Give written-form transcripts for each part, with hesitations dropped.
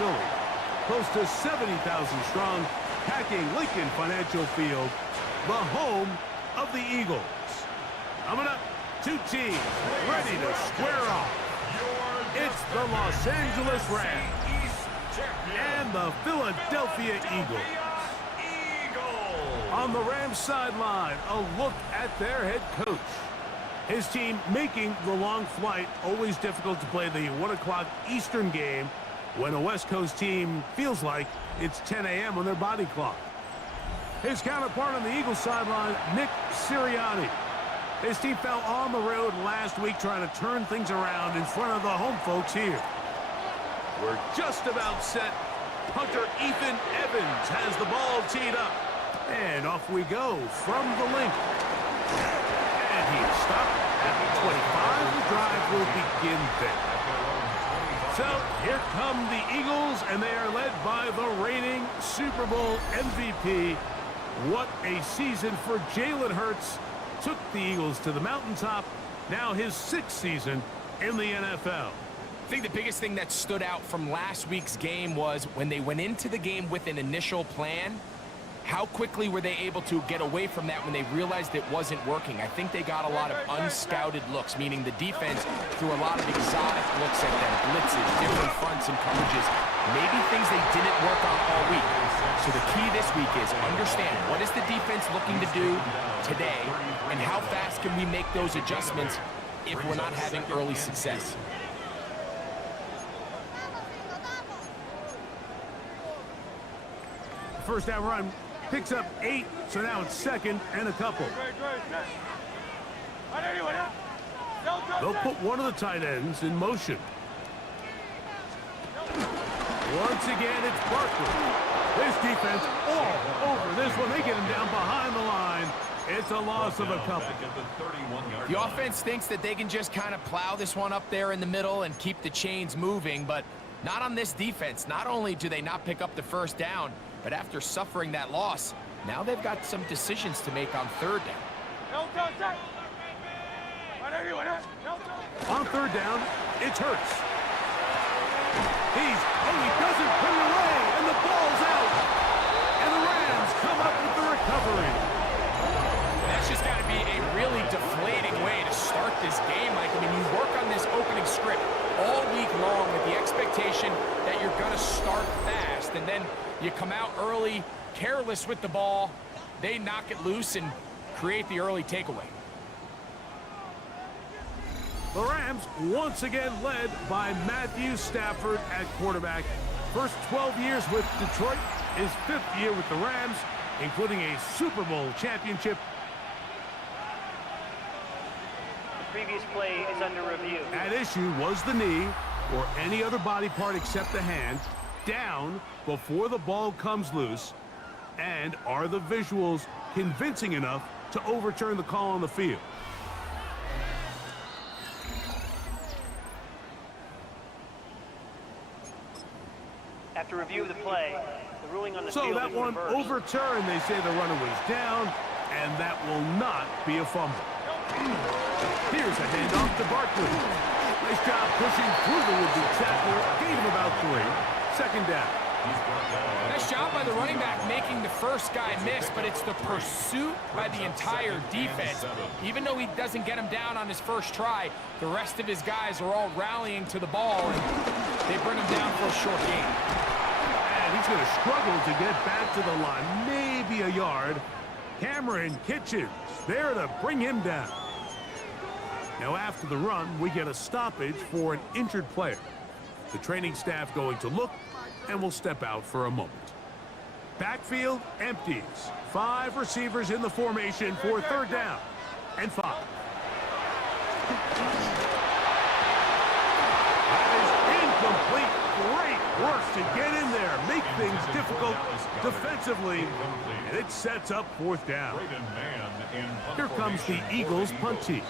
Philly. Close to 70,000 strong, packing Lincoln Financial Field, the home of the Eagles. Coming up, two teams ready to square off. It's the Los Angeles Rams and the Philadelphia Eagles. On the Rams sideline, a look at their head coach. His team making the long flight, always difficult to play the 1 o'clock Eastern game when a West Coast team feels like it's 10 a.m. on their body clock. His counterpart on the Eagles sideline, Nick Sirianni. His team fell on the road last week trying to turn things around in front of the home folks here. We're just about set. Punter Ethan Evans has the ball teed up. And off we go from the link. And he's stopped at the 25. The drive will begin there. So here come the Eagles, and they are led by the reigning Super Bowl MVP. What a season for Jalen Hurts. Took the Eagles to the mountaintop. Now his 6th season in the NFL. I think the biggest thing that stood out from last week's game was when they went into the game with an initial plan, how quickly were they able to get away from that when they realized it wasn't working? I think they got a lot of unscouted looks, meaning the defense threw a lot of exotic looks at them, blitzes, different fronts and coverages, maybe things they didn't work on all week. So the key this week is understand what is the defense looking to do today and how fast can we make those adjustments if we're not having early success. First down run picks up 8, so now it's 2nd and a couple. They'll put one of the tight ends in motion. Once again, it's Barkley. This defense all over this one. They get him down behind the line. It's a loss of a couple. The offense thinks that they can just kind of plow this one up there in the middle and keep the chains moving, but not on this defense. Not only do they not pick up the first down, but after suffering that loss, now they've got some decisions to make on 3rd down. On 3rd down, it's Hurts. He doesn't put it away, and the ball's out. And the Rams come up with the recovery. That's just got to be a really deflating way to start this game, Mike. I mean, you work on this opening script all week long with the expectation that you're going to start fast, and then you come out early, careless with the ball. They knock it loose and create the early takeaway. The Rams once again led by Matthew Stafford at quarterback. First 12 years with Detroit, his 5th year with the Rams, including a Super Bowl championship. The previous play is under review. At issue was the knee, or any other body part except the hand, down before the ball comes loose. And are the visuals convincing enough to overturn the call on the field? After review of the play, the ruling on the so field that is one reversed. overturned. They say the runner was down, and that will not be a fumble. Here's a handoff to Barkley. Nice job pushing through the would-be tackler. Gain of about 3. 2nd down. Nice job by the running back making the first guy miss, but it's the pursuit by the entire defense. Even though he doesn't get him down on his first try, the rest of his guys are all rallying to the ball, and they bring him down for a short gain. And he's going to struggle to get back to the line, maybe a yard. Cameron Kitchens there to bring him down. Now after the run, we get a stoppage for an injured player. The training staff going to look and will step out for a moment. Backfield empties. 5 receivers in the formation for 3rd down and 5. That is incomplete. Great work to get in there, make things difficult defensively, and it sets up 4th down. Here comes the Eagles punt team.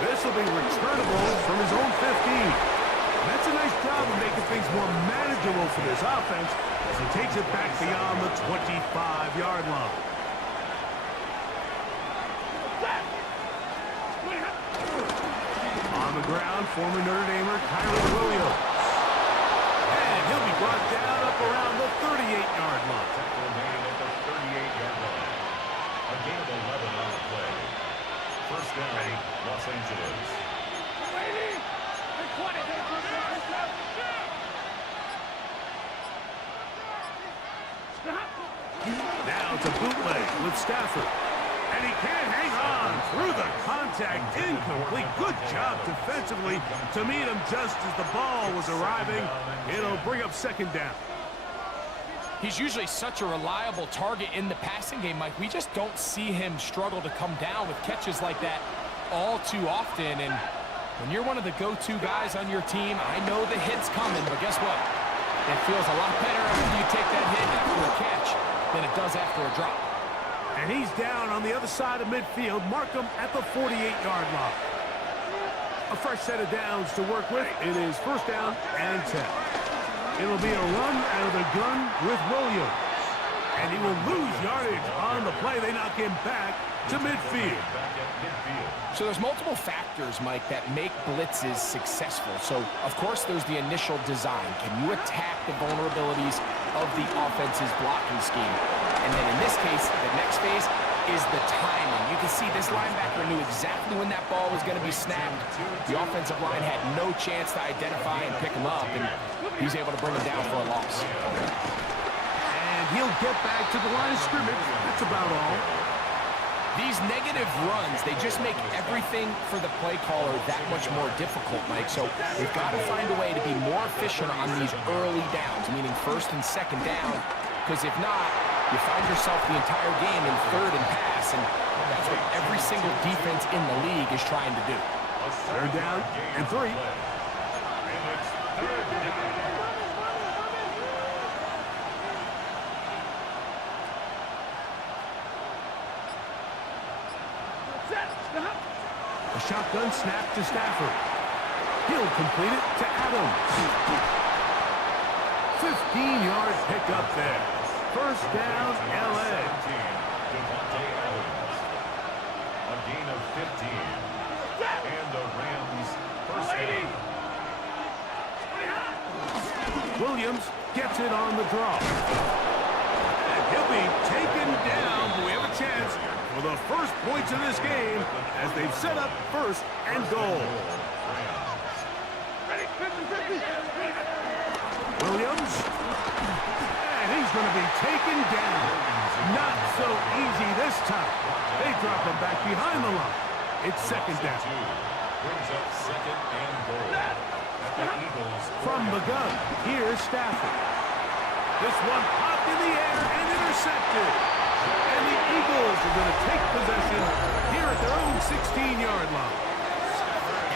This will be returnable from his own 15. That's a nice job of making things more manageable for this offense as he takes it back beyond the 25-yard line. ground, former Notre Damer Kyron Williams. And he'll be brought down up around the 38-yard line. Tackle made at the 38-yard line. A gain of 11 on the play. First down, Los Angeles. Now it's a bootleg with Stafford. And he can't hang on through the contact. Incomplete. Good job defensively to meet him just as the ball was arriving. It'll bring up second down. He's usually such a reliable target in the passing game, Mike. We just don't see him struggle to come down with catches like that all too often. And when you're one of the go-to guys on your team, I know the hit's coming, but guess what? It feels a lot better after you take that hit after a catch than it does after a drop. And he's down on the other side of midfield. Mark him at the 48-yard line. A fresh set of downs to work with. It is first down and 10. It'll be a run out of the gun with Williams. And he will lose yardage on the play. They knock him back to midfield. So there's multiple factors, Mike, that make blitzes successful. So, of course, there's the initial design. Can you attack the vulnerabilities of the offense's blocking scheme? And then in this case, the next phase is the timing. You can see this linebacker knew exactly when that ball was going to be snapped. The offensive line had no chance to identify and pick him up, and he's able to bring him down for a loss. And he'll get back to the line of scrimmage. That's about all. These negative runs, they just make everything for the play caller that much more difficult, Mike. So we've got to find a way to be more efficient on these early downs, meaning first and second down, because if not, you find yourself the entire game in third and pass, and that's what every single defense in the league is trying to do. Third down and 3. A shotgun snap to Stafford. He'll complete it to Adams. 15-yard pickup there. First down, L.A. A gain of 15. And the Rams first down. Williams gets it on the draw. And he'll be taken down, but we have a chance for the first points of this game as they've set up first and goal. Williams. And he's going to be taken down. Not so easy this time. They drop him back behind the line. It's second down. Brings up second and goal. At the Eagles. From the gun, here's Stafford. This one popped in the air and intercepted. And the Eagles are going to take possession here at their own 16-yard line.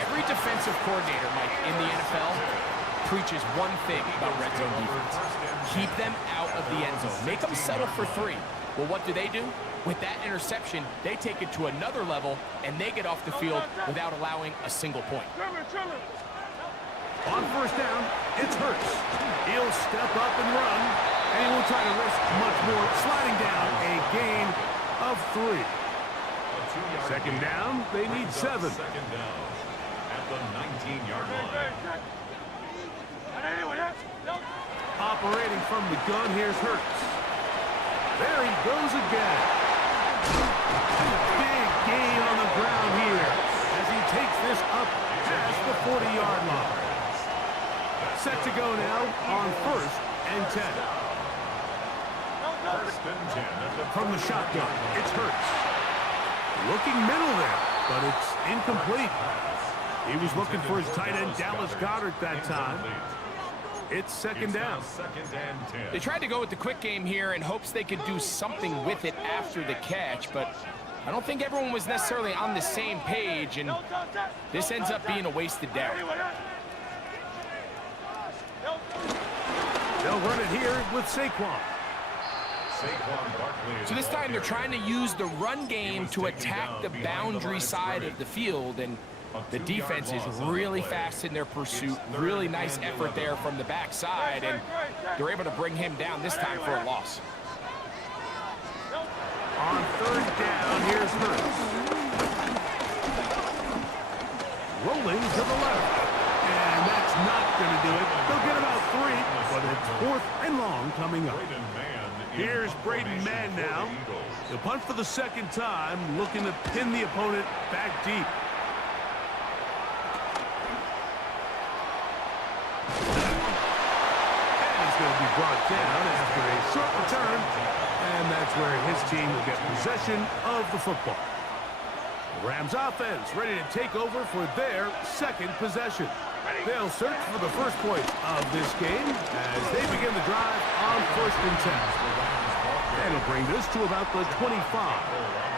Every defensive coordinator, Mike, in the NFL preaches one thing about red zone defense. Keep them out of the end zone. Make them settle for 3. Well, what do? With that interception, they take it to another level, and they get off the field without allowing a single point. On first down, it's Hurts. He'll step up and run, and he won't try to risk much more, sliding down a gain of 3. Second down, they need 7. Second down at the 19-yard line. Operating from the gun, here's Hurts. There he goes again. Big gain on the ground here as he takes this up past the 40-yard line. Set to go now on first and 10. First and 10 at the From the shotgun, it's Hurts. Looking middle there, but it's incomplete. He was looking for his tight end, Dallas Goedert, that time. It's second down. Second and 10. They tried to go with the quick game here in hopes they could do something with it after the catch, but I don't think everyone was necessarily on the same page, and this ends up being a wasted down. They'll run it here with Saquon. So this time they're trying to use the run game to attack the boundary side of the field, and the defense is really fast in their pursuit. Really nice effort there from the backside, and they're able to bring him down this time for a loss. On third down, here's Hurts. rolling to the left. And that's not going to do it. They'll get about 3, but it's 4th and long coming up. Here's Braden Mann now. He'll punt for the second time, looking to pin the opponent back deep. And he's going to be brought down after a short return. And that's where his team will get possession of the football. The Rams offense ready to take over for their second possession. They'll search for the first point of this game as they begin the drive on 1st and 10. That'll bring this to about the 25.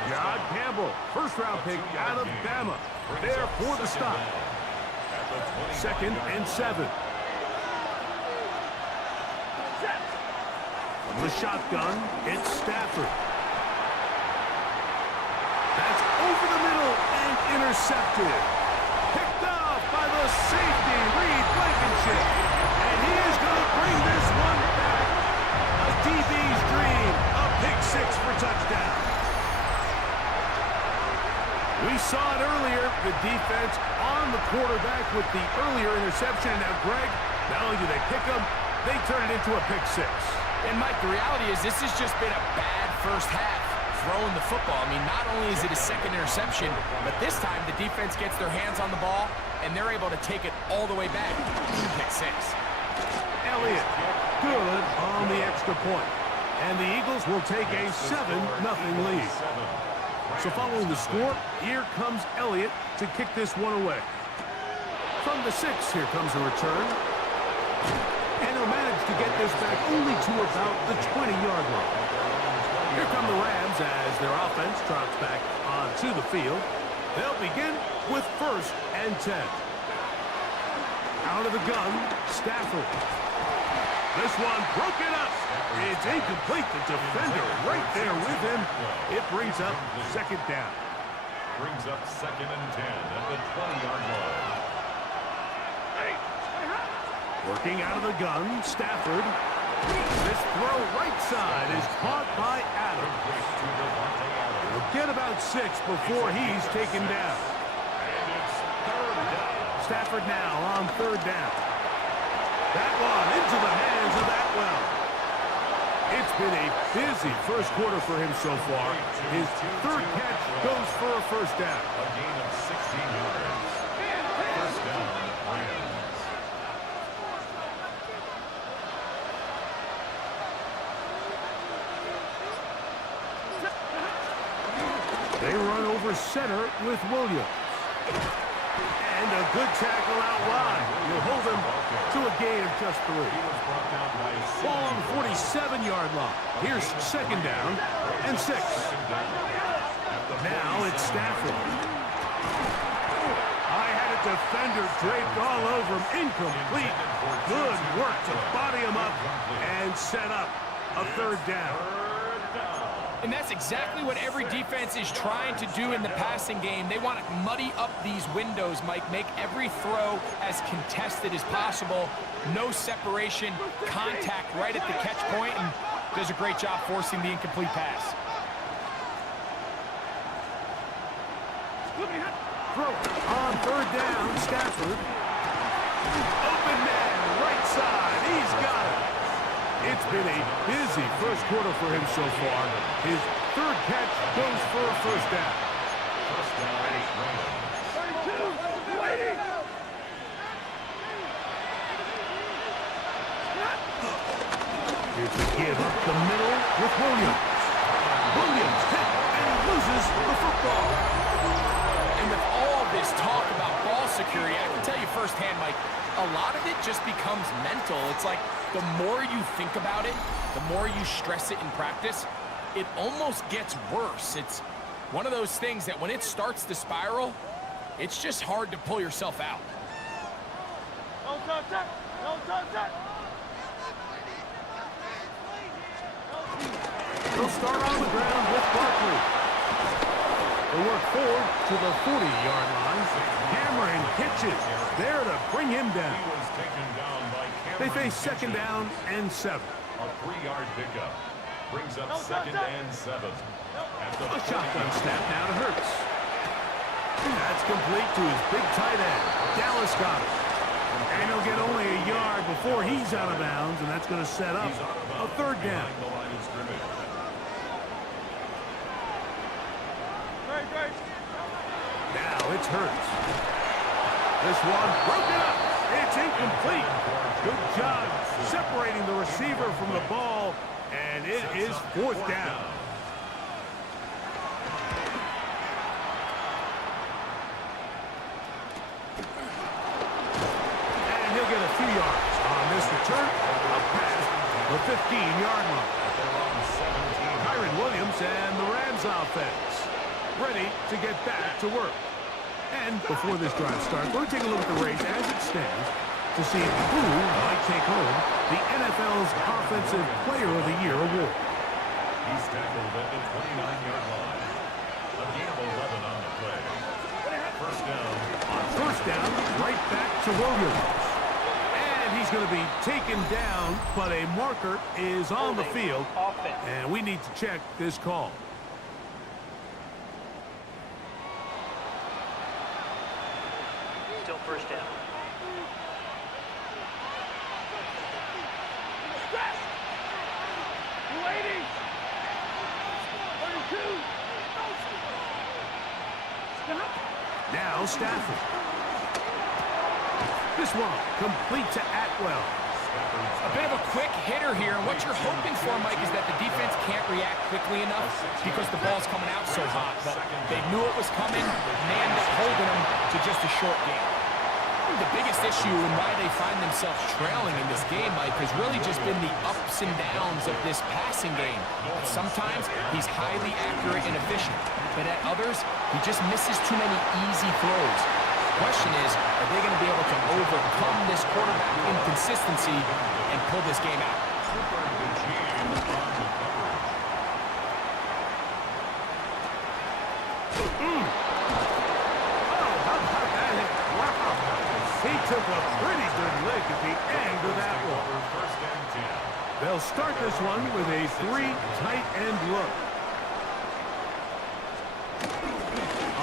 John Campbell, first-round pick out of Bama, there for the stop. 2nd and 7. From the shotgun, it's Stafford. That's over the middle and intercepted. Picked off by the safety, Reed Blankenship. And he is going to bring this one back. A DB's dream, a pick 6 for touchdown. We saw it earlier, the defense on the quarterback with the earlier interception. And now, Greg, not only do they pick him, they turn it into a pick 6. And, Mike, the reality is this has just been a bad first half throwing the football. I mean, not only is it a second interception, but this time the defense gets their hands on the ball, and they're able to take it all the way back. Pick 6. Elliott, good on the extra point. And the Eagles will take a 7-0 lead. So following the score, here comes Elliott to kick this one away. From the 6, here comes a return. And he'll manage to get this back only to about the 20-yard line. Here come the Rams as their offense trots back onto the field. They'll begin with 1st and 10. Out of the gun, Stafford. This one broken up. It's incomplete. The defender right there with him. It brings up 2nd down. Brings up 2nd and 10 at the 20-yard line. Working out of the gun, Stafford. This throw right side is caught by Adams. He'll get about 6 before he's taken down. Stafford now on 3rd down. That one into the hands of Atwell. It's been a busy first quarter for him so far. His 3rd catch goes for a 1st down. A gain of 16 yards. 1st down, Rams. They run over center with Williams. And a good tackle out wide. You'll hold them to a gain of just 3. Ball on the 47-yard line. Here's 2nd down and 6. Now it's Stafford. I had a defender draped all over him. Incomplete. Good work to body him up and set up a 3rd down. And that's exactly what every defense is trying to do in the passing game. They want to muddy up these windows, Mike, make every throw as contested as possible. No separation, contact right at the catch point, and does a great job forcing the incomplete pass. Throw on 3rd down, Stafford. Open man, right side, he's got it. It's been a busy first quarter for him so far. His 3rd catch goes for a 1st down. 1st down, Rams. 32, waiting. Here's the give up the middle with Williams. Williams hit and loses the football. And with all this talk about ball security, I can tell you firsthand, Mike, a lot of it just becomes mental. It's like the more you think about it, the more you stress it in practice, it almost gets worse. It's one of those things that when it starts to spiral, it's just hard to pull yourself out. Don't touch that. Don't touch that. They'll start on the ground with Barkley. They work forward to the 40-yard line. Cameron pitches there to bring him down. He was taken down by Cameron. They face 2nd down and 7. A 3-yard pickup. Brings up 2nd and 7. At the A shotgun snap now to Hurts. That's complete to his big tight end. Dallas got it. And he'll get only a yard before he's out of bounds, and that's going to set up a third down. Now it's Hurts. This one broken up. It's incomplete. Good job separating the receiver from the ball, and it is fourth down. And he'll get a few yards on this return. A pass, the 15-yard line. Kyron Williams and the Rams offense ready to get back to work. And before this drive starts, we're going to take a look at the race as it stands to see who might take home the NFL's Offensive Player of the Year award. He's tackled at the 29-yard line. A gain of 11 on the play. First down. On first down, right back to Williams. And he's going to be taken down, but a marker is on the field. And we need to check this call. Still first down. Waiting. 32. Stop. Now Stafford. This one complete to Atwell. A bit of a quick hitter here, and what you're hoping for, Mike, is that the defense can't react quickly enough because the ball's coming out so hot. But they knew it was coming, and they ended up holding them to just a short game. The biggest issue and why they find themselves trailing in this game, Mike, has really just been the ups and downs of this passing game. Sometimes he's highly accurate and efficient, but at others, he just misses too many easy throws. The question is, are they going to be able to overcome this quarterback inconsistency and pull this game out? He took a pretty good lick at the end of that one. They'll start this one with a three tight end look.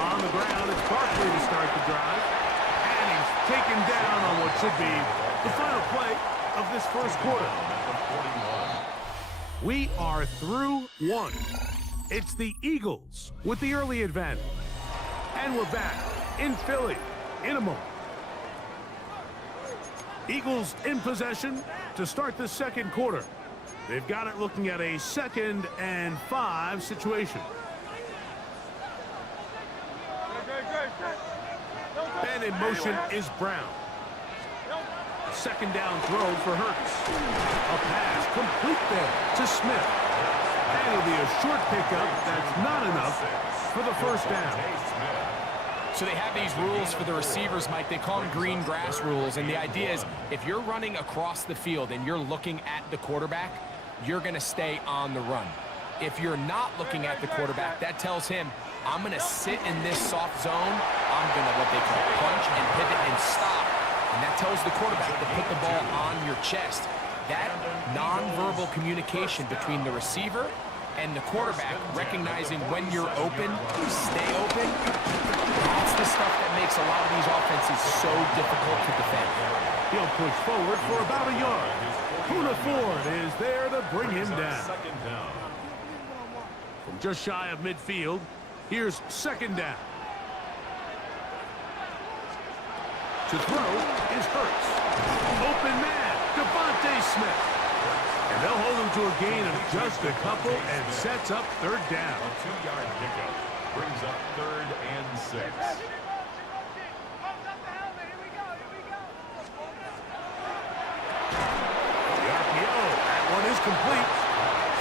On the ground, it's Barkley to start the drive. And he's taken down on what should be the final play of this first quarter. We are through one. It's the Eagles with the early advantage. And we're back in Philly in a moment. Eagles in possession to start the second quarter. They've got it looking at a 2nd and 5 situation. And in motion is Brown. A second down throw for Hurts. A pass complete there to Smith. And it'll be a short pickup. That's not enough for the first down. So they have these rules for the receivers, Mike. They call them green grass rules. And the idea is if you're running across the field and you're looking at the quarterback, you're going to stay on the run. If you're not looking at the quarterback, that tells him, I'm going to sit in this soft zone. I'm going to what they call punch and pivot and stop. And that tells the quarterback to put the ball on your chest. That nonverbal communication between the receiver and the quarterback, recognizing when you're open, stay open, that's the stuff that makes a lot of these offenses so difficult to defend. He'll push forward for about a yard. Poona Ford is there to bring him down. From just shy of midfield, here's second down. To throw is Hurts. Open man, Devontae Smith. And they'll hold him to a gain of just a couple and sets up third down. A 2-yard pickup brings up 3rd and 6. The RPO, that one is complete.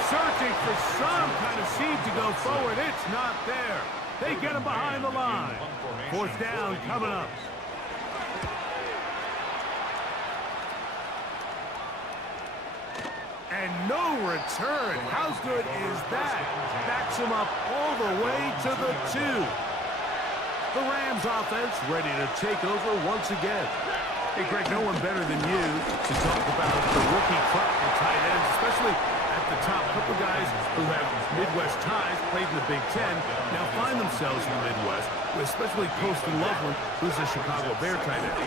Searching for some kind of seed to go forward. It's not there. They get him behind the line. Fourth down coming up. And no return. How good is that? Backs him up all the way to the 2. The Rams offense ready to take over once again. Hey, Greg, no one better than you to talk about the rookie crop of tight ends, especially at the top. A couple guys who have Midwest ties, played in the Big Ten, now find themselves in the Midwest. especially Colston Loveland, who's a Chicago Bear tight end.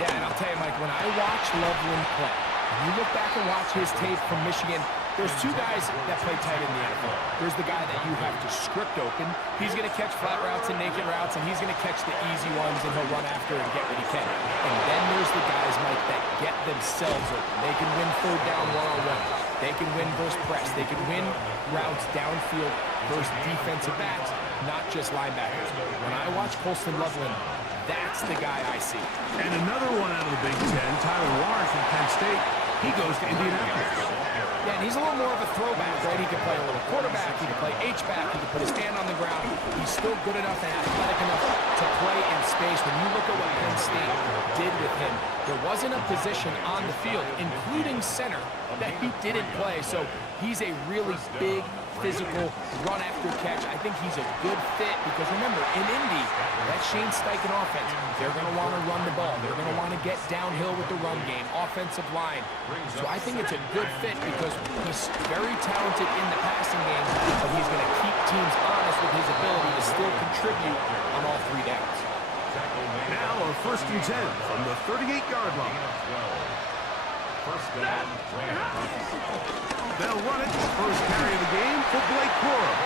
Yeah, and I'll tell you, Mike, when I watch Loveland play, when you look back and watch his tape from Michigan, there's two guys that play tight in the NFL. There's the guy that you have to script open. He's going to catch flat routes and naked routes, and he's going to catch the easy ones, and he'll run after and get what he can. And then there's the guys, Mike, that get themselves open. They can win third down one-on-one. They can win versus press. They can win routes downfield versus defensive backs, not just linebackers. When I watch Colston Loveland, that's the guy I see. And another one out of the Big Ten, Tyler Warren from Penn State. He goes to Indianapolis. Yeah, and he's a little more of a throwback, right? He can play a little quarterback, he can play H-back, he can put his hand on the ground. He's still good enough and athletic enough to play in space. When you look at what Penn State did with him, there wasn't a position on the field, including center, that he didn't play. So he's a really big, physical, run-after-catch. I think he's a good fit because, remember, in Indy, that Shane Steichen offense, they're going to want to run the ball. They're going to want to get downhill with the run game, offensive line. So I think it's a good fit because he's very talented in the passing game, but he's going to keep teams honest with his ability to still contribute on all three downs. Now a 1st and 10 from the 38-yard line. First down, They'll run it. First carry of the game for Blake Corum.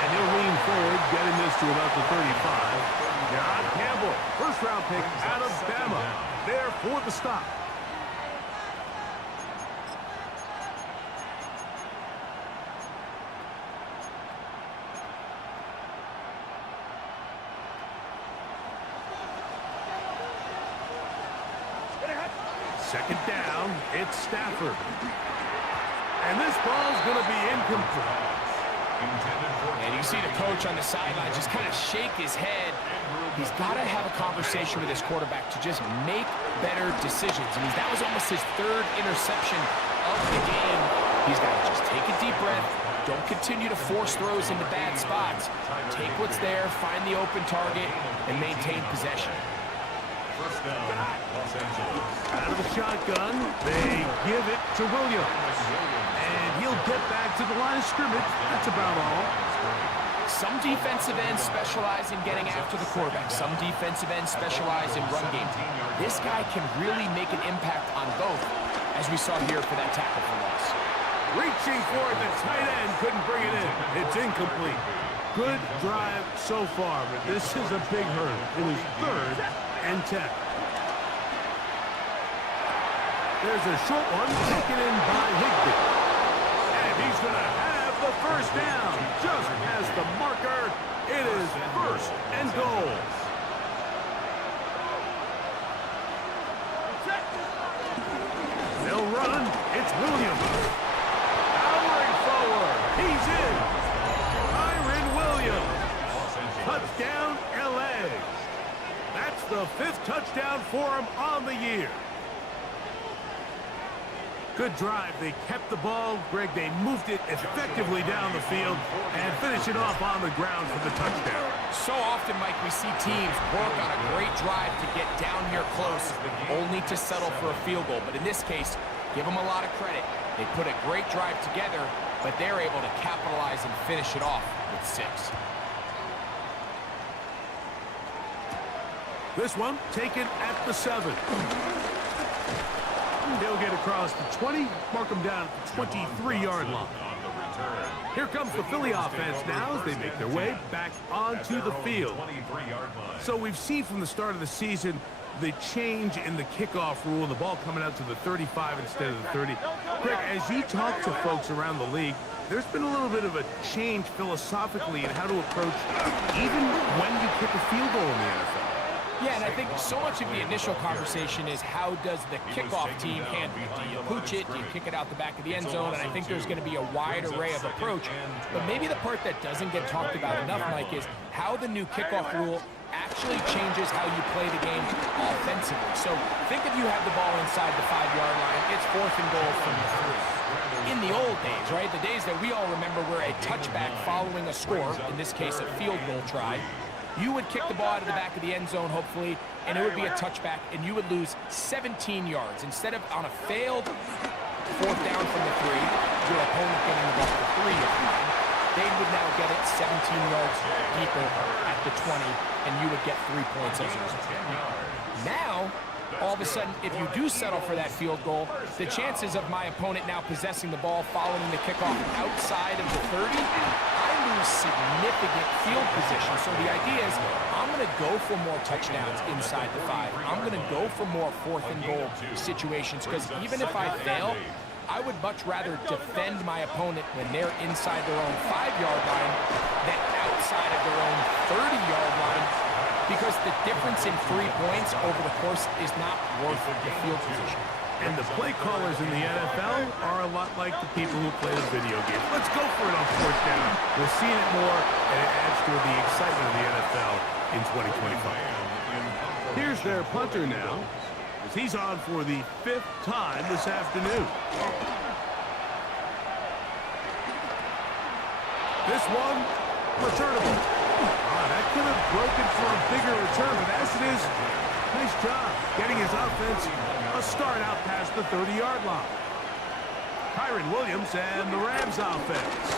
And he'll lean forward, getting this to about the 35. John Campbell, first-round pick out of Bama. There for the stop. Second down, it's Stafford. And this ball's going to be incomplete. And you see the coach on the sideline just kind of shake his head. He's got to have a conversation with his quarterback to just make better decisions. I mean, that was almost his third interception of the game. He's got to just take a deep breath. Don't continue to force throws into bad spots. Take what's there, find the open target, and maintain possession. First down, Los Angeles. Out of the shotgun, they give it to Williams. And he'll get back to the line of scrimmage. That's about all. Some defensive ends specialize in getting after the quarterback. Some defensive ends specialize in run game. This guy can really make an impact on both, as we saw here for that tackle for loss. Reaching for it, the tight end couldn't bring it in. It's incomplete. Good drive so far, but this is a big hurdle. It is 3rd and 10. There's a short one taken in by Higbee. And he's going to have the first down. Just as the marker, it is 1st and goal. They'll run. It's Williams. Powering forward. He's in. Kyren Williams. Touchdown, L.A. That's the 5th touchdown for him on the year. Good drive. They kept the ball. Greg, they moved it effectively down the field and finish it off on the ground for the touchdown. So often, Mike, we see teams work on a great drive to get down here close, only to settle for a field goal. But in this case, give them a lot of credit. They put a great drive together, but they're able to capitalize and finish it off with 6. This one taken at the 7. He'll get across the 20, mark him down at the 23-yard line. Here comes the Philly offense now as they make their way back onto the field. So we've seen from the start of the season the change in the kickoff rule, the ball coming out to the 35 instead of the 30. Greg, as you talk to folks around the league, there's been a little bit of a change philosophically in how to approach even when you kick a field goal in the NFL. Yeah, and I think so much of the initial conversation is how does the kickoff team handle it? Do you pooch it? Do you kick it out the back of the end zone? And I think there's going to be a wide array of approach. But maybe the part that doesn't get talked about enough, Mike, is how the new kickoff rule actually changes how you play the game offensively. So think if you have the ball inside the 5-yard line, it's 4th and goal from the 3. In the old days, right, the days that we all remember where a touchback following a score, in this case a field goal try, you would kick the ball out of the back of the end zone, hopefully, and it would be a touchback, and you would lose 17 yards. Instead of on a failed 4th down from the 3, your opponent getting the ball at the 3-yard line, they would now get it 17 yards deeper at the 20, and you would get 3 points as a result. Now, all of a sudden, if you do settle for that field goal, the chances of my opponent now possessing the ball following the kickoff outside of the 30, I lose significant field position. So the idea is I'm going to go for more touchdowns inside the 5. I'm going to go for more 4th and goal situations, because even if I fail, I would much rather defend my opponent when they're inside their own 5-yard line than outside of their own 30-yard line, because the difference in 3 points over the course is not worth the field position. And the play callers in the NFL are a lot like the people who play the video game. Let's go for it on 4th down. We're seeing it more, and it adds to the excitement of the NFL in 2025. Here's their punter now, as he's on for the 5th time this afternoon. This one, returnable. That could have broken for a bigger return, but as it is, nice job getting his offense a start out past the 30-yard line. Kyron Williams and the Rams offense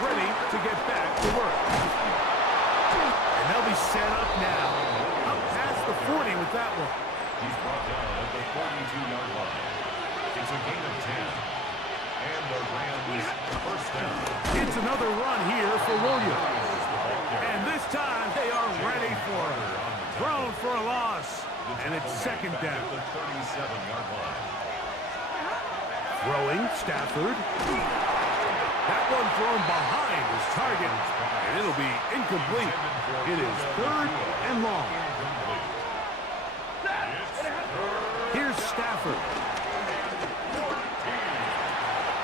ready to get back to work. And they'll be set up now. Up past the 40 with that one. He's brought down at the 42-yard line. It's a gain of 10. And the Rams first down. It's another run here for Williams. And this time they are ready for it. Thrown for a loss. And it's 2nd down. The 37-yard line. Throwing, Stafford. That one thrown behind his target. And it'll be incomplete. It is 3rd and long. Here's Stafford.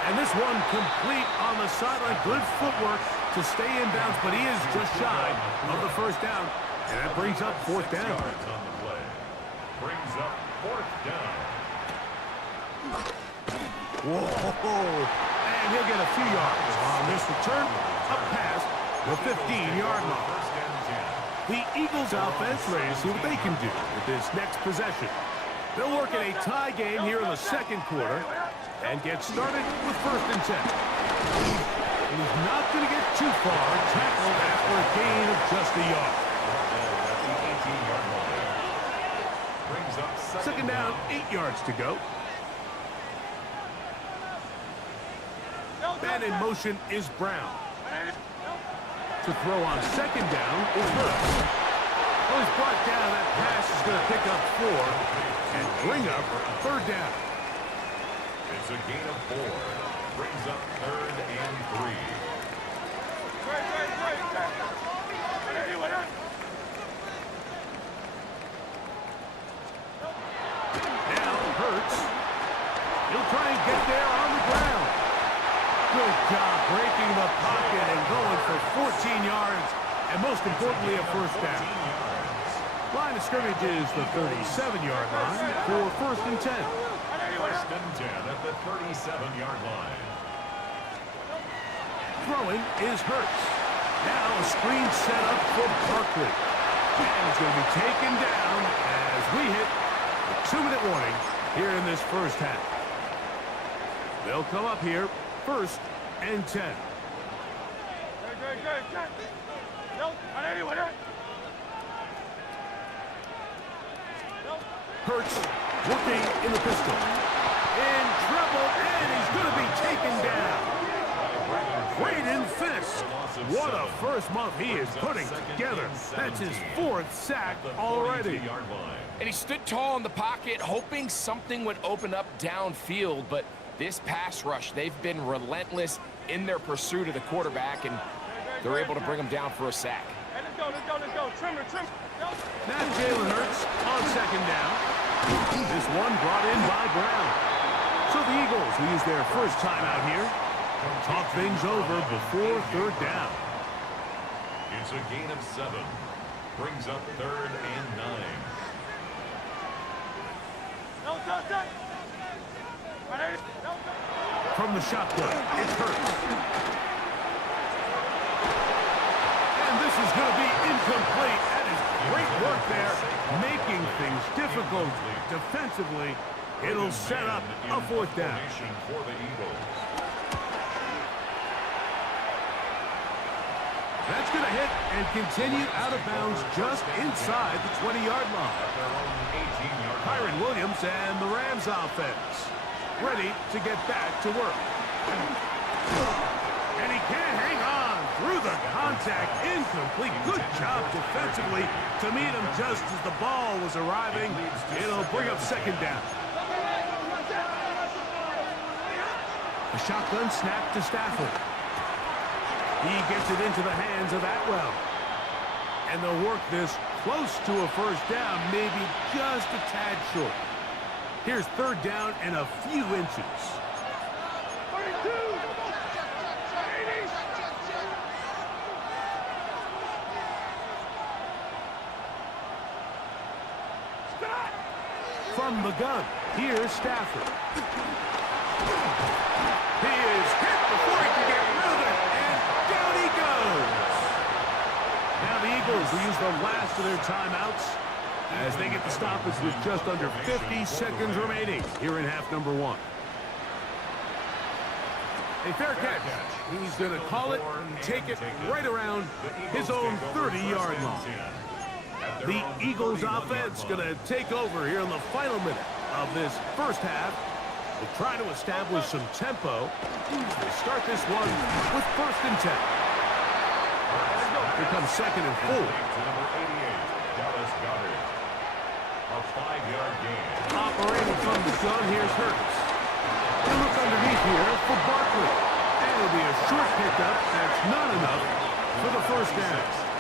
And this one complete on the sideline. Good footwork to stay in bounds, but he is just shy of the 1st down. And that brings up 4th down. Yards on the play. Brings up 4th down. Whoa. And he'll get a few yards on this return up past the 15-yard line. First and 10. The Eagles offense ready to see what they can do with this next possession. They'll work in a tie game here in the 2nd quarter and get started with 1st and 10. He's not going to get too far, tackled after a gain of just a yard. At the 18-yard line. Brings up 2nd down, 8 yards to go. Man in motion is Brown. To throw on 2nd down is Hurts. Well, he's brought down. That pass is going to pick up 4 and bring up 3rd down. It's a gain of 4. Brings up 3rd and 3. Now Hurts. He'll try and get there on the ground. Good job breaking the pocket and going for 14 yards. And most importantly, a 1st down. Line of scrimmage is the 37-yard line for 1st and 10. 1st and 10 at the 37-yard line. Throwing is Hurts. Now a screen set up for Barkley. And it's going to be taken down as we hit the 2-minute warning here in this 1st half. They'll come up here 1st and 10. Hurts working in the pistol. In trouble, and he's going to be taken down. Braden Fisk. What a first month he is putting together. That's his 4th sack already. And he stood tall in the pocket, hoping something would open up downfield, but this pass rush, they've been relentless in their pursuit of the quarterback, and they're able to bring him down for a sack. Let's go. Trimmer. Now Jalen Hurts on 2nd down. This one brought in by Brown. So the Eagles will use their 1st time out here. Talk things over before 3rd down. It's a gain of 7. Brings up 3rd and 9. From the shotgun, it's Hurts. And this is going to be incomplete. That is great work there, making things difficult defensively. It'll set up a 4th down. For the Eagles. That's going to hit and continue out of bounds just inside the 20-yard line. Kyron Williams and the Rams offense ready to get back to work. And he can't hang on through the contact. Incomplete. Good job defensively to meet him just as the ball was arriving. It'll bring up second down. A shotgun snap to Stafford. He gets it into the hands of Atwell. And they'll work this close to a first down, maybe just a tad short. Here's third down and a few inches. From the gun, here's Stafford. He is hit before he can get rid of it, and down he goes. Now the Eagles will use the last of their timeouts as they get the stoppage with just under 50 seconds remaining here in half number one. A fair catch. He's going to call it and take it right around his own 30-yard line. The Eagles offense going to take over here in the final minute of this first half. They try to establish some tempo. They start this one with 1st and 10. Here comes 2nd and 4. A 5-yard gain. Operating from the gun, here's Hurts. He'll look underneath here for Barkley. And it'll be a short pickup. That's not enough for the first down.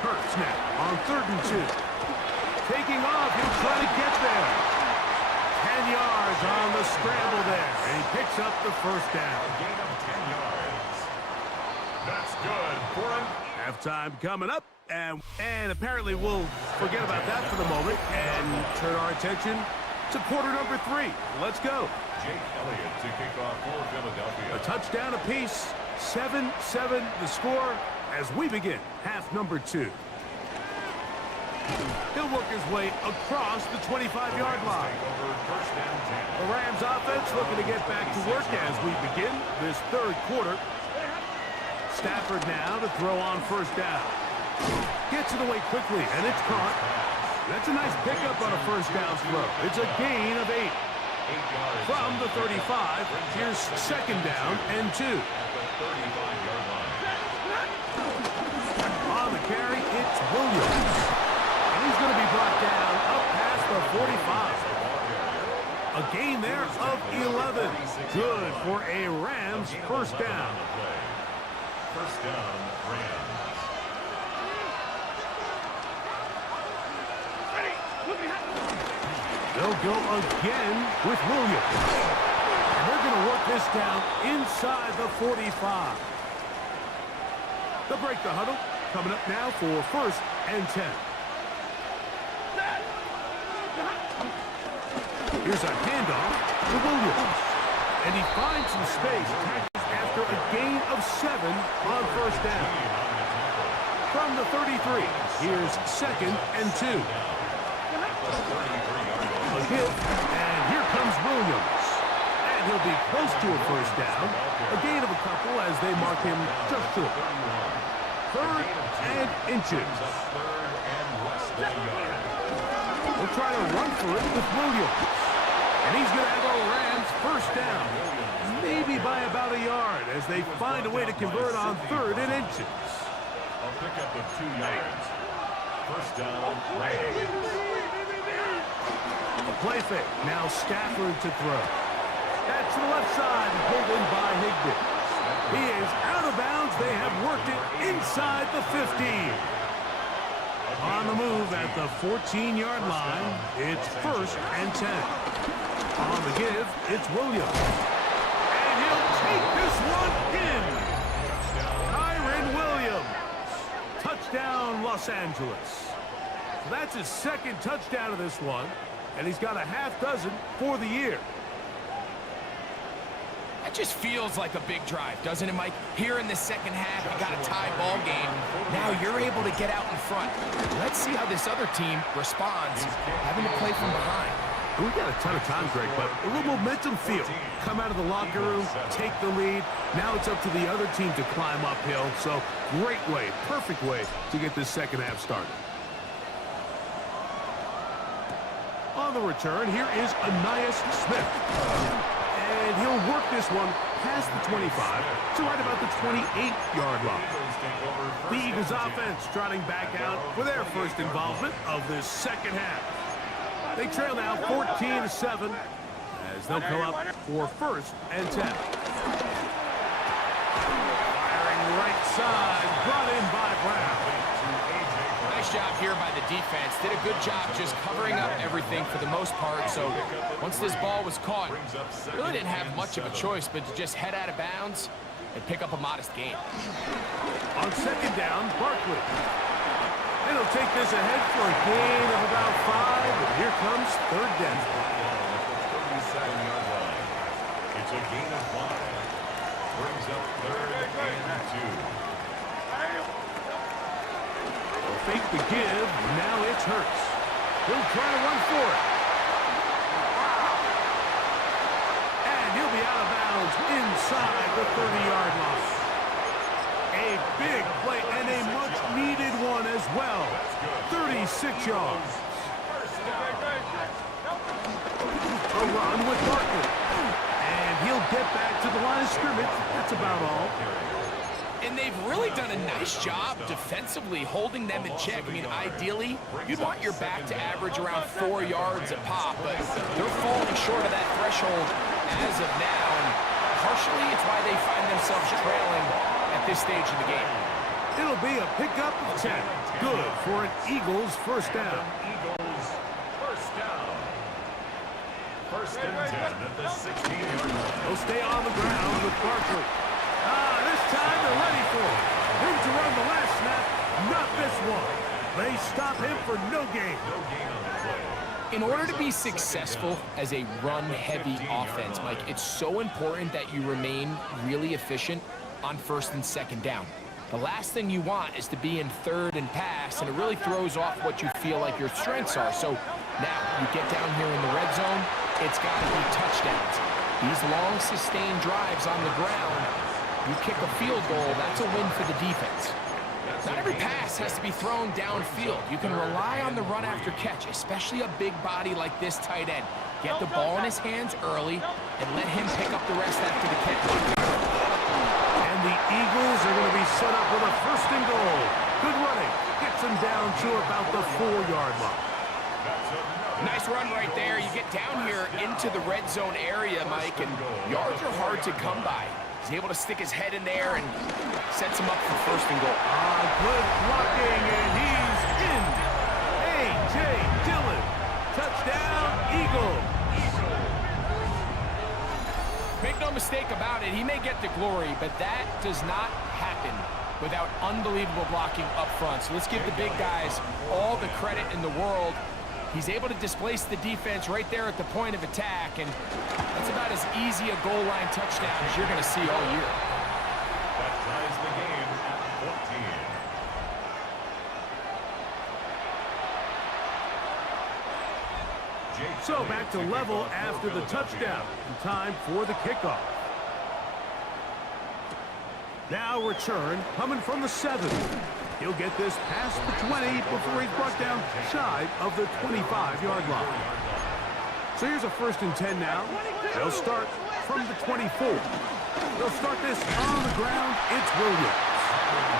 Hurts now on 3rd and 2. Taking off, he'll try to get there. 10 yards on the scramble there. And he picks up the first down. A gain of 10 yards. That's good for him. Halftime coming up. And apparently we'll forget about that for the moment and turn our attention to quarter number 3. Let's go. Jake Elliott to kick off for Philadelphia. A touchdown apiece. 7-7 the score as we begin half number 2. He'll work his way across the 25-yard line. The Rams offense looking to get back to work as we begin this third quarter. Stafford now to throw on first down. Gets it away quickly, and it's caught. That's a nice pickup on a first down throw. It's a gain of 8. From the 35, here's 2nd down and 2. On the carry, it's Williams. And he's going to be brought down up past the 45. A gain there of 11. Good for a Rams first down. First down, Rams. They'll go again with Williams. And they're going to work this down inside the 45. They'll break the huddle. Coming up now for 1st and 10. Here's a handoff to Williams. And he finds some space. Tackles after a gain of 7 on first down. From the 33, here's 2nd and 2. A give, and here comes Williams. And he'll be close to a first down. A gain of a couple as they mark him just short. 3rd and inches. We'll try to run for it with Williams. And he's going to have a Rams first down. Maybe by about a yard as they find a way to convert on 3rd and inches. A pickup of 2 yards. First down, Rams. A play fake. Now Stafford to throw. That's to the left side, pulled in by Higbee. He is out of bounds. They have worked it inside the 15. On the move at the 14-yard line, it's 1st and 10. On the give, it's Williams. And he'll take this one in. Kyron Williams. Touchdown, Los Angeles. So that's his 2nd touchdown of this one. And he's got a half dozen for the year. That just feels like a big drive, doesn't it, Mike? Here in the second half, you got a tie ball game. Now you're able to get out in front. Let's see how this other team responds, having to play from behind. We got a ton of time, Greg, but a little momentum feel. Come out of the locker room, take the lead. Now it's up to the other team to climb uphill. So great way, perfect way to get this second half started. On the return, here is Anais Smith. And he'll work this one past the 25 to right about the 28-yard line. The Eagles offense trotting back out for their first involvement of this second half. They trail now 14-7 as they'll come up for first and 10. Firing right side, brought in by Brown. Nice job here by the defense. Did a good job just covering up everything for the most part. So once this ball was caught, really didn't have much of a choice but to just head out of bounds and pick up a modest gain. On second down, Barkley. And he'll take this ahead for a gain of about 5. And here comes third down. 37-yard line. It's a gain of 5. Brings up third and 2. They'll fake the give. Now it's Hurts. He'll try to run for it. And he'll be out of bounds inside the 30-yard line. A big play and a much-needed one as well. 36 yards. A run with Barkley. And he'll get back to the line of scrimmage. That's about all. And they've really done a nice job defensively holding them in check. I mean, ideally, you'd want your back to average around 4 yards a pop, but they're falling short of that threshold as of now. And partially, it's why they find themselves trailing at this stage of the game. It'll be a pickup of 10. Good for an Eagles first down. Eagles first down. First and 10 at the 16-yard line. They'll stay on the ground with Barkley. This time they're ready for it. Him to run the last snap, not this one. They stop him for no gain. No gain on the play. In order to be successful as a run-heavy offense, Mike, it's so important that you remain really efficient on first and second down. The last thing you want is to be in third and pass, and it really throws off what you feel like your strengths are. So now you get down here in the red zone, it's got to be touchdowns. These long, sustained drives on the ground, you kick a field goal, that's a win for the defense. Not every pass has to be thrown downfield. You can rely on the run after catch, especially a big body like this tight end. Get the ball in his hands early and let him pick up the rest after the catch. And the Eagles are going to be set up with a first and goal. Good running. Gets them down to about the 4-yard line. Nice run right there. You get down here into the red zone area, Mike, and yards are hard to come by. He's able to stick his head in there and sets him up for first and goal. Good blocking, and he's in. A.J. Dillon. Touchdown, Eagles. Make no mistake about it, he may get the glory, but that does not happen without unbelievable blocking up front. So let's give the big guys all the credit in the world. He's able to displace the defense right there at the point of attack, and that's about as easy a goal line touchdown as you're going to see all year. That ties the game at 14. So back to level after the touchdown. Time for the kickoff. Now return coming from the 7. He'll get this past the 20 before he's brought down shy of the 25-yard line. So here's a first and 10 now. They'll start from the 24. They'll start this on the ground. It's Williams.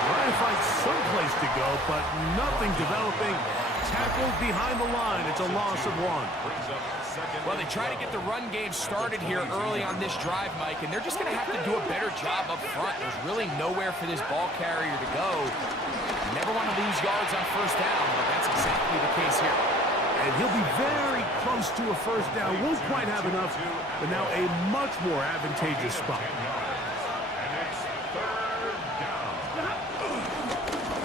Trying to find some place to go, but nothing developing. Tackled behind the line. It's a loss of 1. Well, they try to get the run game started here early on this drive, Mike, and they're just going to have to do a better job up front. There's really nowhere for this ball carrier to go. You never want to lose yards on first down, but that's exactly the case here. And he'll be very close to a first down. Won't quite have enough, but now a much more advantageous spot. And it's third down.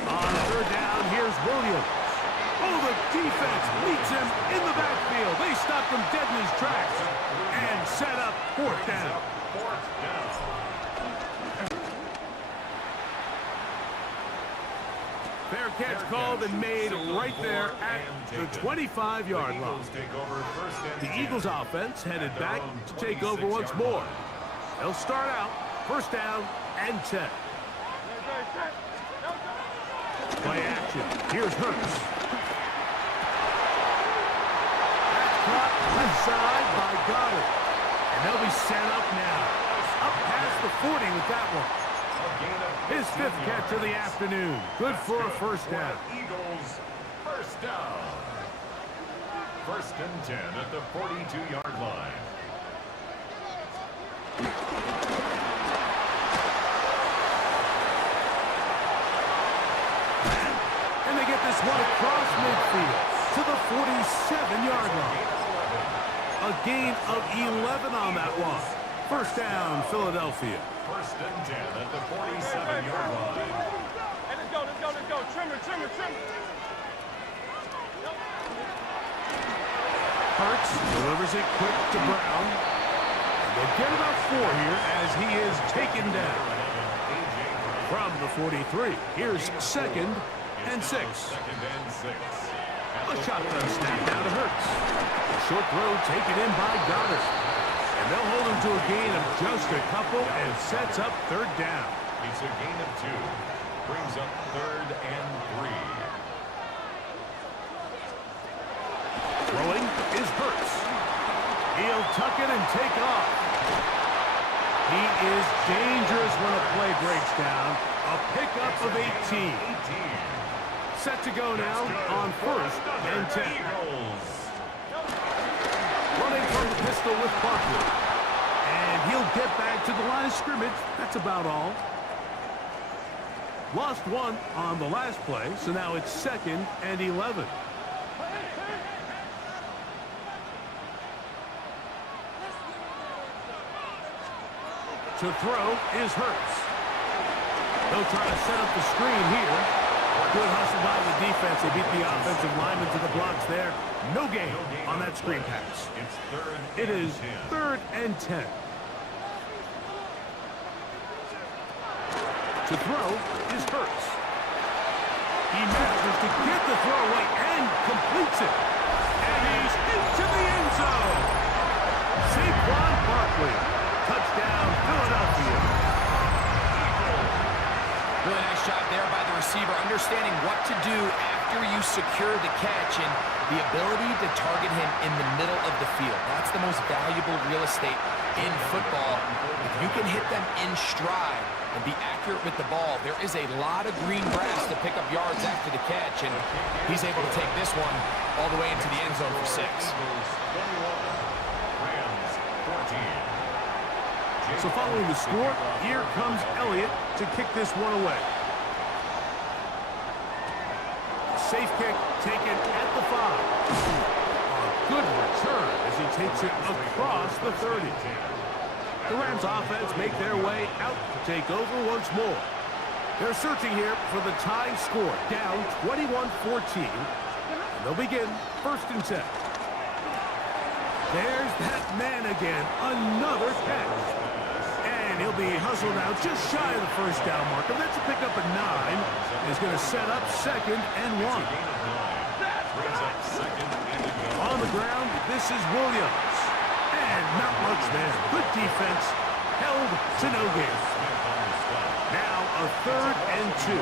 On third down, here's Williams. Oh, the defense meets him in the backfield. They stopped him dead in his tracks and set up fourth down. Fourth down. Fair catch called and made right there at the 25-yard line. The Eagles offense headed back to take over once more. They'll start out first down and 10. Play action. Here's Hurts. That's caught left side by Goddard. And they'll be set up now. Up past the 40 with that one. His 5th catch of the afternoon. Good for a first down. Eagles first down. First and 10 at the 42-yard line. And they get this one across midfield to the 47-yard line. A gain of 11 on that one. First down, Philadelphia. First and 10 at the 47-yard line. Hey, let's go. Trimmer. Hurts delivers it quick to Brown. And they'll get about 4 here as he is taken down. From the 43, here's 2nd and 6. A shotgun snap now to Hurts. A short throw taken in by Goddard. And they'll hold him to a gain of just a couple and sets up 3rd down. It's a gain of 2. Brings up 3rd and 3. Throwing is Hurts. He'll tuck it and take off. He is dangerous when a play breaks down. A pickup of 18. Set to go now on 1st and 10. Running from the pistol with Barkley. And he'll get back to the line of scrimmage. That's about all. Lost 1 on the last play, so now it's 2nd and 11. To throw is Hurts. They'll try to set up the screen here. Good hustle by the defense. They beat the offensive lineman to the blocks there. No gain on that screen pass. It is 3rd and 10. To throw is Hurts. He manages to get the throw away and completes it. And he's into the end zone. Saquon Barkley. Touchdown, Philadelphia. Really nice job there by the receiver, understanding what to do after you secure the catch and the ability to target him in the middle of the field. That's the most valuable real estate in football. If you can hit them in stride and be accurate with the ball, there is a lot of green grass to pick up yards after the catch, and he's able to take this one all the way into the end zone for 6. So following the score, here comes Elliott to kick this one away. Safe kick taken at the 5. A good return as he takes it across the 30. The Rams offense make their way out to take over once more. They're searching here for the tying score, down 21-14. And they'll begin 1st and 10. There's that man again, another catch. And he'll be hustled out just shy of the first down marker. That's a pickup at 9. Is going to set up 2nd and 1. On the ground, this is Williams. And not much there. Good defense. Held to no gain. Now a 3rd and 2.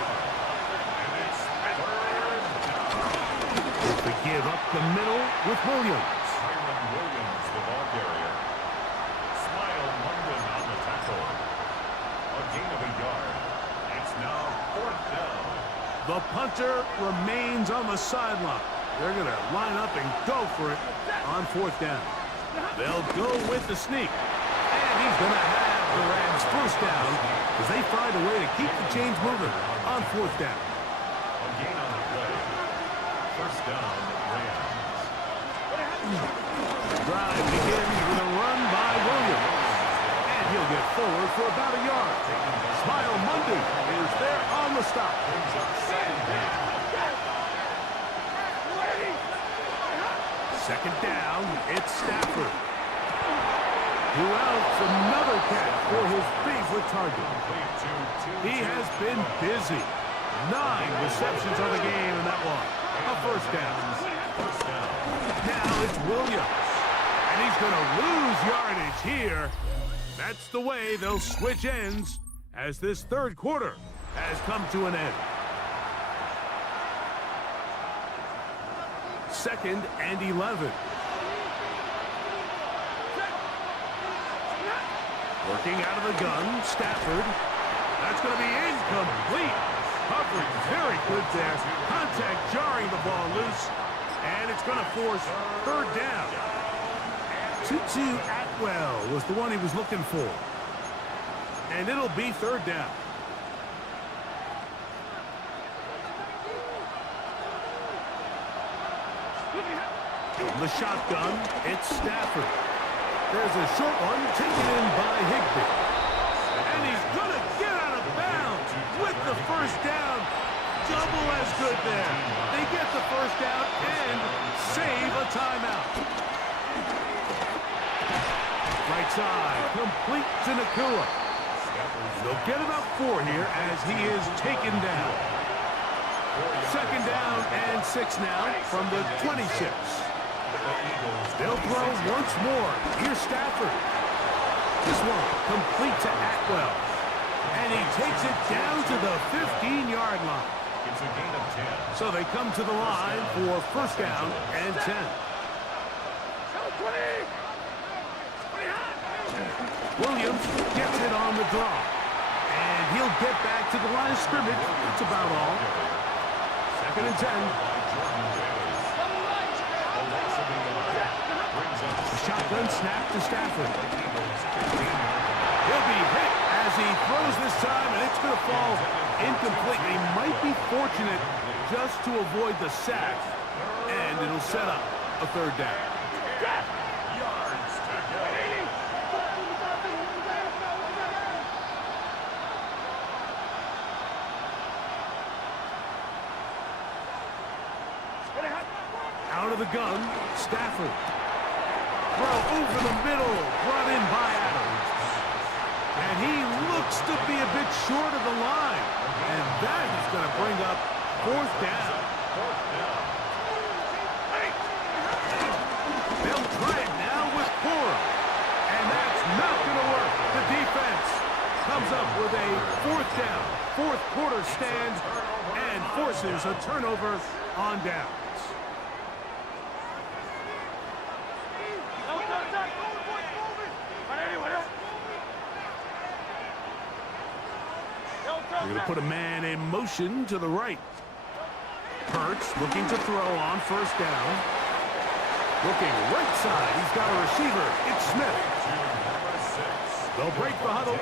They give up the middle with Williams. The punter remains on the sideline. They're going to line up and go for it on 4th down. They'll go with the sneak. And he's going to have the Rams first down as they find a way to keep the chains moving on 4th down. A gain on the play. First down, Rams. Drive begins with a run by Williams. And he'll get forward for about a yard. Smile Monday is there on the stop. Second down, it's Stafford. Who else? Another catch for his favorite target. He has been busy. 9 receptions on the game, and that one, a first down. Now it's Williams, and he's going to lose yardage here. That's the way they'll switch ends as this third quarter has come to an end. 2nd and 11. Working out of the gun, Stafford. That's going to be incomplete. Coverage very good there. Contact jarring the ball loose. And it's going to force third down. Tutu Atwell was the one he was looking for. And it'll be third down. The shotgun, it's Stafford. There's a short one taken in by Higbee. And he's going to get out of bounds with the first down. Double as good there. They get the first down and save a timeout. Right side, complete to Nakua. They'll get about 4 here as he is taken down. 2nd down and 6 now from the 26. They'll throw once more. Here's Stafford. This one complete to Atwell. And he takes it down to the 15-yard line. It's a gain of 10. So they come to the line for first down and 10. Williams gets it on the draw. And he'll get back to the line of scrimmage. That's about all. 2nd and 10. Shotgun snap to Stafford. He'll be hit as he throws this time, and it's going to fall incomplete. He might be fortunate just to avoid the sack, and it'll set up a third down. Yards to go. Out of the gun, Stafford. Throw over the middle, brought in by Adams. And he looks to be a bit short of the line. And that is going to bring up fourth down. They'll try it now with Cora. And that's not going to work. The defense comes up with a fourth down, fourth quarter stand, and forces a turnover on downs. They're going to put a man in motion to the right. Hurts looking to throw on first down. Looking right side. He's got a receiver. It's Smith. They'll break the huddle.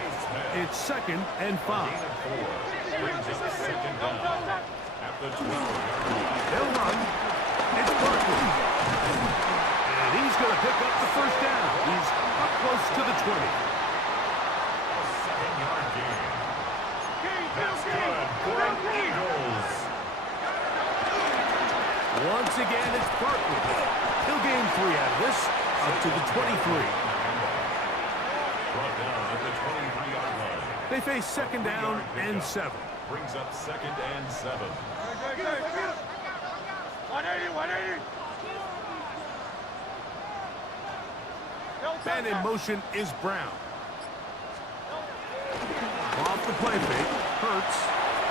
It's 2nd and 5. They'll run. It's Barkley. And he's going to pick up the first down. He's up close to the 20. Once again, it's Barkley. He'll gain 3 out of this, up to the 23. Brought down at the 23-yard line. They face 2nd down and 7. Brings up 2nd and 7. 180. Man in motion is Brown. Off the play fake, Hurts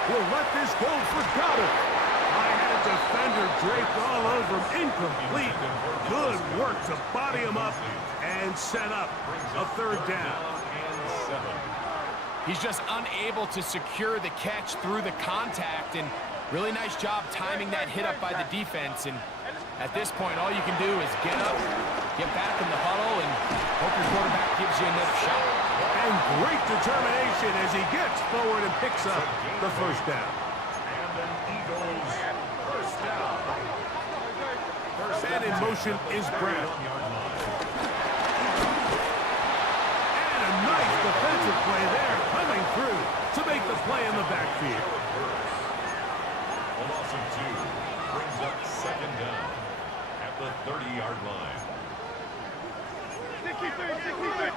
will let this go for Goddard. High-headed defender draped all over him, incomplete. Good work to body him up and set up a third down. He's just unable to secure the catch through the contact, and really nice job timing that hit up by the defense. And at this point, all you can do is get up, get back in the huddle, and hope your quarterback gives you another shot. And great determination as he gets forward and picks up the first down. And an Eagles first down. Man in motion is Brown. And a nice defensive play there, coming through to make the play in the backfield. A loss of 2 brings up 2nd down at the 30-yard line. 63.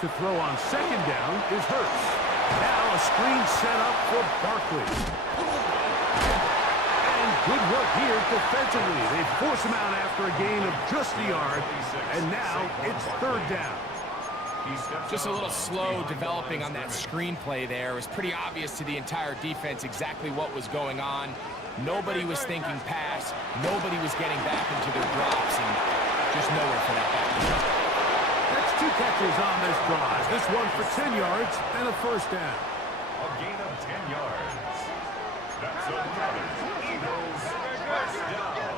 To throw on 2nd down is Hurts. Now a screen set up for Barkley. And good work here defensively. They force him out after a gain of just a yard. And now it's third down. Just a little slow developing on that screenplay there. It was pretty obvious to the entire defense exactly what was going on. Nobody was thinking pass. Nobody was getting back into their drops, and just nowhere for that back to go. That's 2 catches on this drive. This one for 10 yards and a first down. A gain of 10 yards. That's another Eagles first down.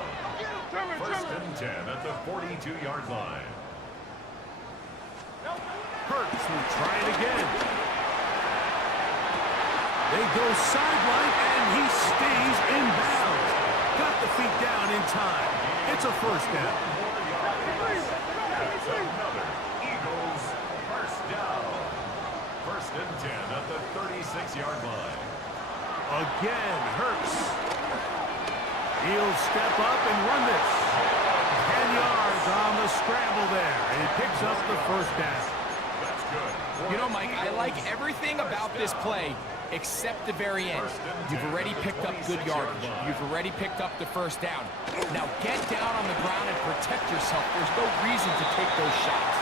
First and 10 at the 42-yard line. Hurts will try it again. They go sideline, and he stays in bounds. Got the feet down in time. It's a first down. That's another Eagles first down. First and 10 at the 36-yard line. Again, Hurts. He'll step up and run this. 10 yards on the scramble there, and he picks up the first down. That's good. You know, Mike, I like everything about this play except the very end. You've already picked up good yardage. You've already picked up the first down. Now get down on the ground and protect yourself. There's no reason to take those shots.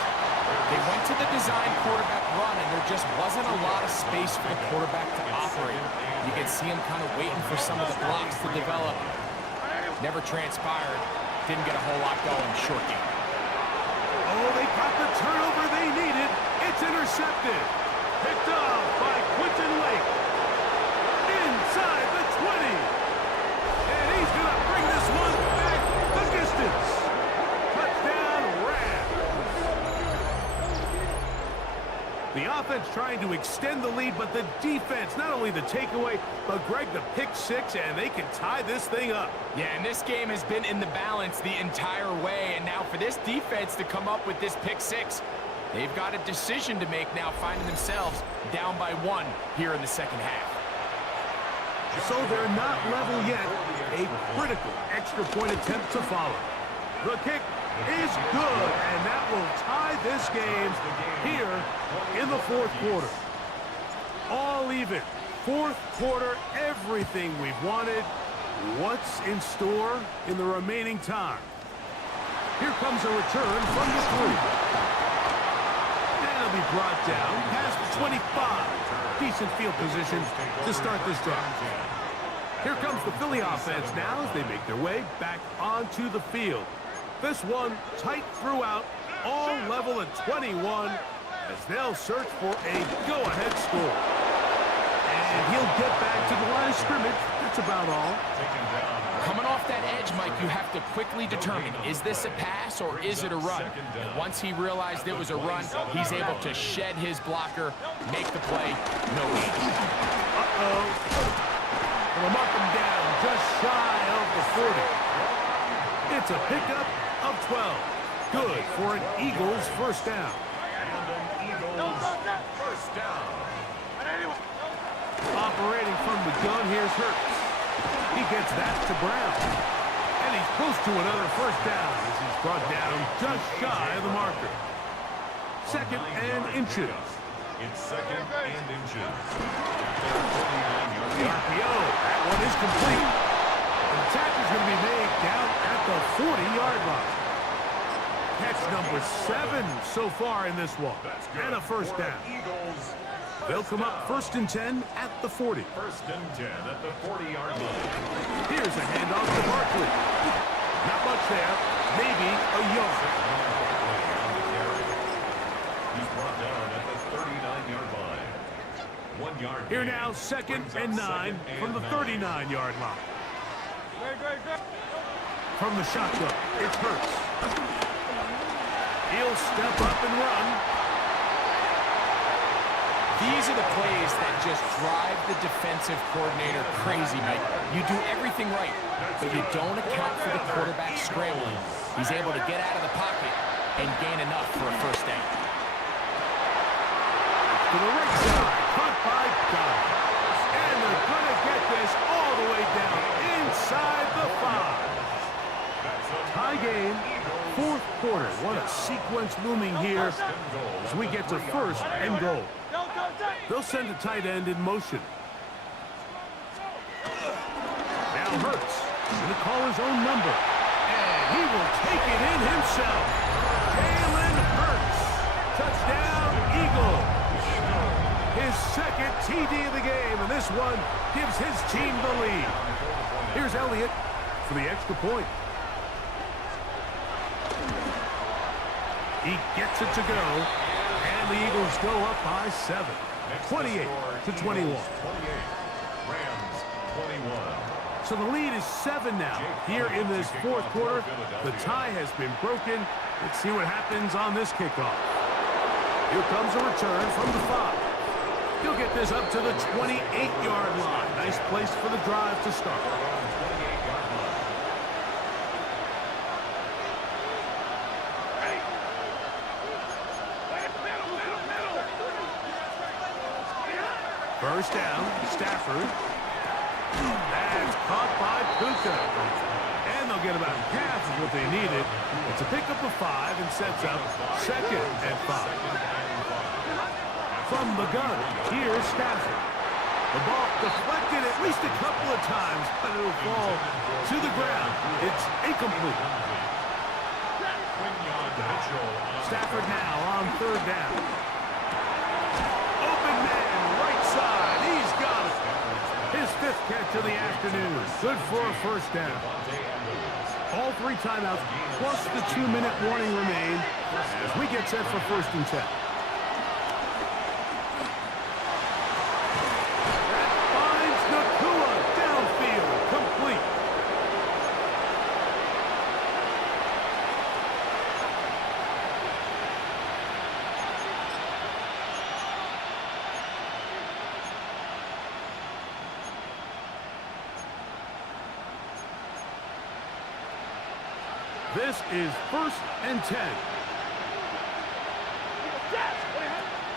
They went to the design quarterback run, and there just wasn't a lot of space for the quarterback to operate. You can see him kind of waiting for some of the blocks to develop. Never transpired. Didn't get a whole lot going. Short game. Oh, they got the turnover they needed. It's intercepted. Picked off by Quentin Lake. Inside the 20. And he's going to bring this one back the distance. Touchdown, Rams. The offense trying to extend the lead, but the defense, not only the takeaway, but Greg, the pick six, and they can tie this thing up. Yeah, and this game has been in the balance the entire way, and now for this defense to come up with this pick six, they've got a decision to make now, finding themselves down by 1 here in the second half. So they're not level yet. A critical extra point attempt to follow. The kick is good, and that will tie this game here in the fourth quarter. All even. Fourth quarter, everything we've wanted. What's in store in the remaining time? Here comes a return from the 3. That'll be brought down past the 25. Decent field position to start this drive. Here comes the Philly offense now as they make their way back onto the field. This one tight throughout, all level at 21 as they'll search for a go-ahead score. And he'll get back to the line of scrimmage. That's about all. Coming off that edge, Mike, you have to quickly determine, is this a pass or is it a run? And once he realized it was a run, he's able to shed his blocker, make the play, no gain. Uh-oh. We'll mark him down just shy of the 40. It's a pickup of 12. Good for an Eagles first down. First down. Operating from the gun, here's Hurts. He gets that to Brown. And he's close to another first down as he's brought down just shy of the marker. Second and inches. It's second and inches. The RPO. That one is complete. The tackle is going to be made down at the 40-yard line. Catch number 7 so far in this one. And a first down. They'll come up first and 10 at the 40. First and 10 at the 40-yard line. Here's a handoff to Barkley. Not much there. Maybe a yard. He's brought down at the 39-yard line. 1 yard. Here now, second and 9 from the 39-yard line. From the shotgun, it's Hurts. He'll step up and run. These are the plays that just drive the defensive coordinator crazy, Mike. You do everything right, but you don't account for the quarterback scrambling. He's able to get out of the pocket and gain enough for a first down. To the right side, caught by Dodd. And they're going to get this all the way down inside the 5. Tie game, fourth quarter. What a sequence looming here as we get to first and goal. They'll send a tight end in motion. Now Hurts going to call his own number. And he will take it in himself. Jalen Hurts. Touchdown, Eagles. His second TD of the game, and this one gives his team the lead. Here's Elliott for the extra point. He gets it to go, and the Eagles go up by 7. 28-21. Rams 21. So the lead is 7 now. Here in this fourth quarter, the tie has been broken. Let's see what happens on this kickoff. Here comes a return from the 5. He'll get this up to the 28-yard line. Nice place for the drive to start. First down, Stafford. That's caught by Puka. And they'll get about half of what they needed. It's a pickup of 5 and sets up 2nd and 5. From the gun, here's Stafford. The ball deflected at least a couple of times, but it'll fall to the ground. It's incomplete. Stafford now on 3rd down. Open man, right side. He's got it. His 5th catch of the afternoon. Good for a first down. All 3 timeouts plus the 2-minute warning remain as we get set for 1st and 10. This is 1st and 10.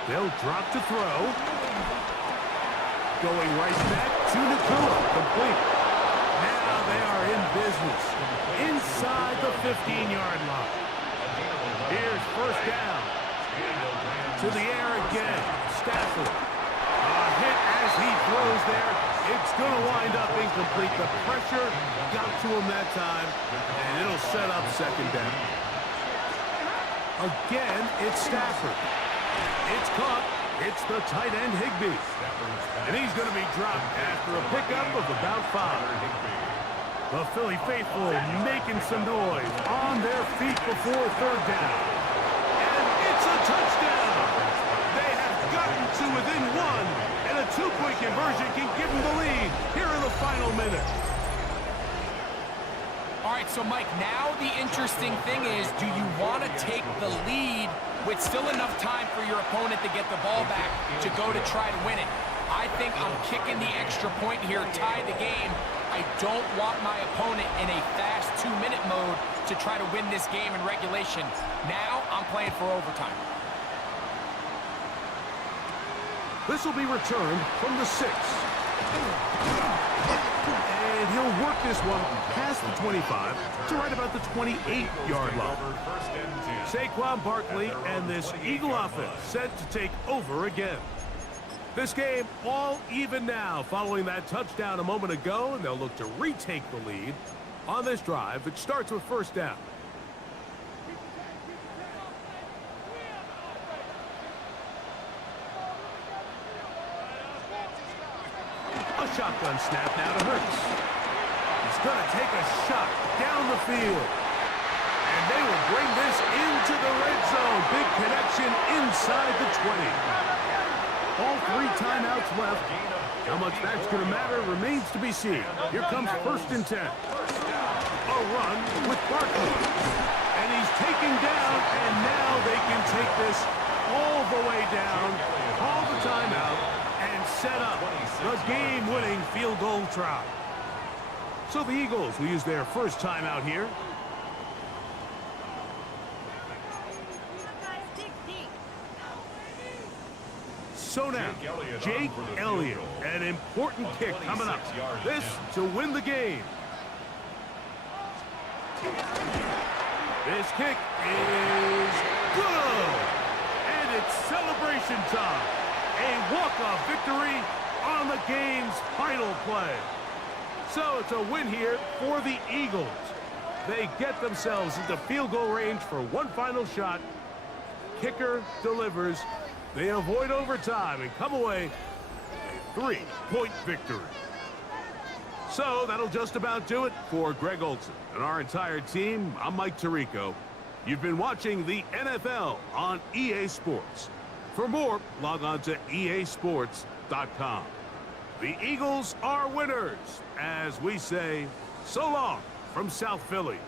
They'll drop to throw. Going right back to Nakua. Complete. Now they are in business. Inside the 15-yard line. Here's 1st down. To the air again. Stafford. A hit as he throws there. It's going to wind up incomplete. The pressure got to him that time, and it'll set up 2nd down. Again, it's Stafford. It's caught. It's the tight end, Higbee. And he's going to be dropped after a pickup of about 5. The Philly faithful making some noise on their feet before 3rd down. And it's a touchdown. They have gotten to within 1. And a 2-point conversion can give them the lead here in the final minute. All right, so Mike, now the interesting thing is, do you want to take the lead with still enough time for your opponent to get the ball back to go to try to win it? I think I'm kicking the extra point here, tie the game. I don't want my opponent in a fast 2-minute mode to try to win this game in regulation. Now I'm playing for overtime. This will be returned from the 6. And he'll work this one past the 25 to right about the 28-yard line. Saquon Barkley and this Eagle offense set to take over again. This game all even now following that touchdown a moment ago, and they'll look to retake the lead on this drive. It starts with 1st down. Shotgun snap now to Hurts. He's going to take a shot down the field. And they will bring this into the red zone. Big connection inside the 20. All 3 timeouts left. How much that's going to matter remains to be seen. Here comes 1st and 10. A run with Barkley. And he's taken down, and now they can take this all the way down. Call the timeout. And set up the game-winning field goal try. So the Eagles will use their first timeout here. So now, Jake Elliott, an important kick coming up. This to win the game. This kick is good. And it's celebration time. A walk-off victory on the game's final play. So it's a win here for the Eagles. They get themselves into field goal range for one final shot. Kicker delivers. They avoid overtime and come away a 3-point victory. So that'll just about do it for Greg Olson and our entire team. I'm Mike Tirico. You've been watching the NFL on EA Sports. For more, log on to easports.com. The Eagles are winners, as we say, so long from South Philly.